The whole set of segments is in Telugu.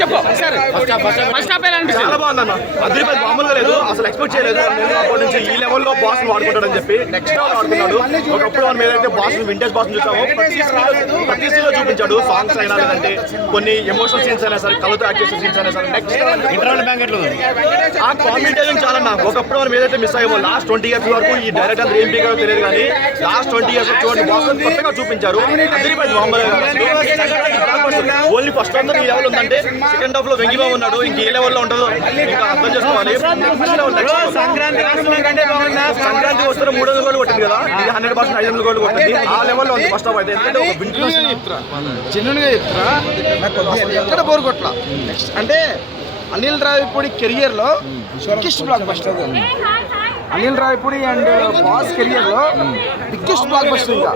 చెప్పు చాలా బాగుందన్న. అదిరిపోయి మామూలుగా లేదు, అసలు ఎక్స్పెక్ట్ చేయలేదు. నేను అప్పటి నుంచి ఈ లెవెల్లో బాస్ వాడుకుంటాడని చెప్పి నెక్స్ట్ లెవెల్ ఆడుతున్నాడు. ఒకప్పుడు మనం ఏదైతే బాస్ వింటేజ్ బాస్ చూసామో ప్రతి సీన్ లో చూపించాడు. సాంగ్స్ అయినా లేదంటే కొన్ని ఎమోషనల్ సీన్స్ అయినా సరే, కలతో యాక్ట్ చేసే సీన్స్ అయినా సరే, నెక్స్ట్ ఇంటర్నల్ బ్యాంకెట్లు ఆ కాంబినేషన్ చాలా నా. ఒకప్పుడు మనం ఏదైతే మిస్ అయ్యామో లాస్ట్ 20 years వరకు ఈ డైరెక్టర్ ఏం పీకారో తెలియదు, కానీ లాస్ట్ 20 years చూడండి బాస్ కొత్తగా చూపించారు. అదిరిపోయింది మామూలుగా. ఓన్లీ ఫస్ట్ హాఫ్ ఈ లెవెల్ ఉందంటే సెకండ్ హాఫ్ లో వెంగిబాబు ఉన్నాడు. ఇంక ఏ లెవెల్లో ఉంటుందో ఇంకా అర్థం చేసుకోవాలి. సంక్రాంతి వస్తున్న 300 గోళ్ళు కొట్టింది కదా, ఇది 100% 500 గోళ్ళు కొట్టింది. ఆ లెవెల్లో ఉంది ఫస్ట్ హాఫ్ అయితే. ఎందుకంటే ఒక జెన్యున్గా చెప్తున్నా, నాకు ఎక్కడ బోర్ కొట్ల. అంటే అనిల్ రావిపూడి కెరియర్లో biggest block buster. Anil Ravipudi and boss కెరియర్లో బిగ్గెస్ట్ బ్లాక్ బస్టర్. ఇంకా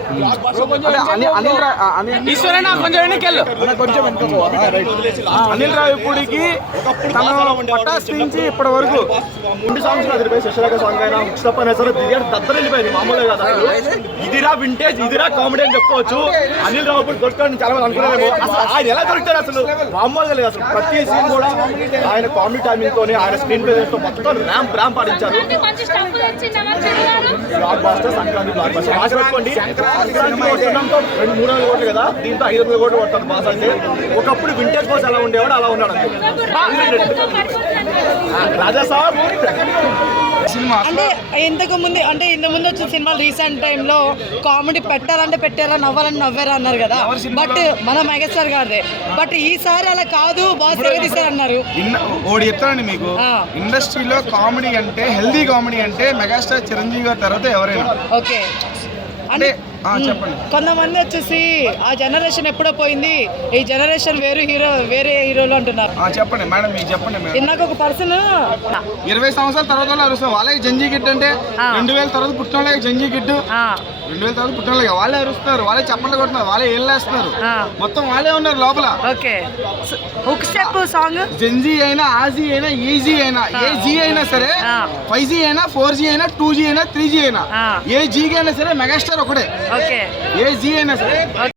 అనిల్ రావిపూడికి తన పటాస్ నుంచి ఇప్పటి వరకు 3 సాంగ్స్ అదిరిపోయి. శశిరేఖ సాంగ్ అయినా ముక్స్తప్ అయినా సరే దద్దరు వెళ్ళిపోయింది మామూలుగా కదా. ఇదిరా వింటేజ్, ఇదిరా కామెడీ అని చెప్పుకోవచ్చు. అనిల్ రావిపూడి దొరుకుతాడని చాలా మంది అనుకున్నారేమో. అసలు ఆయన ఎలా దొరుకుతారు అసలు మామూలుగా లేదు. అసలు ప్రతి సీన్ కూడా ఆయన కామెడీ టైమింగ్ తోనే, ఆయన స్క్రీన్ ప్లే తో మొత్తం ర్యాంప్ పాటించారు. Blockbuster Sankranti blockbuster ఆశ పెట్టుకోండి. సంక్రాంతి వస్తుండడంతో 200-300 కోట్లు కదా, దీంతో 500 కోట్లు కొడతారు బాస్. అంటే ఒకప్పుడు వింటేజ్ బాస్ ఎలా ఉండేవాడు అలా ఉన్నాడు అంతే. రాజా సాబ్ అంటే ఇంతకు ముందు వచ్చిన సినిమాలు రీసెంట్ టైంలో కామెడీ పెట్టారా నవ్వాలని నవ్వారా అన్నారు కదా, బట్ మన మెగాస్టార్ గారిదే. బట్ ఈసారి అలా కాదు, బాస్ తీసారు అన్నారు. ఓడి చెప్తానండి మీకు, ఇండస్ట్రీలో కామెడీ అంటే హెల్దీ కామెడీ అంటే మెగాస్టార్ చిరంజీవి గారి తర్వాత ఎవరైనా. ఓకే అంటే చెప్పండి. కొంతమంది వచ్చేసి ఆ జనరేషన్ ఎప్పుడో పోయింది, ఈ జనరేషన్ వేరే హీరోలు అంటున్నారు. చెప్పండి మేడం, మీకు చెప్పండి మేడం. ఇందాక ఒక పర్సన్ 20 సంవత్సరాల తర్వాత అరుస్తారు. వాళ్ళకి జంజీ కిట్ అంటే 2000 తర్వాత పుట్టిన వాళ్ళకి జంజీ కిట్, 2000 తర్వాత పుట్టిన వాళ్ళకి వాళ్ళే అరుస్తారు, వాళ్ళే చప్పట్లు కొడుతున్నారు, వాళ్ళే ఏళ్ళేస్తున్నారు, మొత్తం వాళ్ళే ఉన్నారు లోపల. ఓకే హుక్ స్టెప్ సాంగ్ జంజీ అయినా, ఆజీ అయినా, ఈజీ అయినా, ఏ జీ అయినా సరే, 5G అయినా, 4G అయినా, 2G అయినా, 3G అయినా, ఏ జీకి అయినా సరే మెగాస్టార్ ఒకటే. ఓకే ఏ జీ అయినా సరే.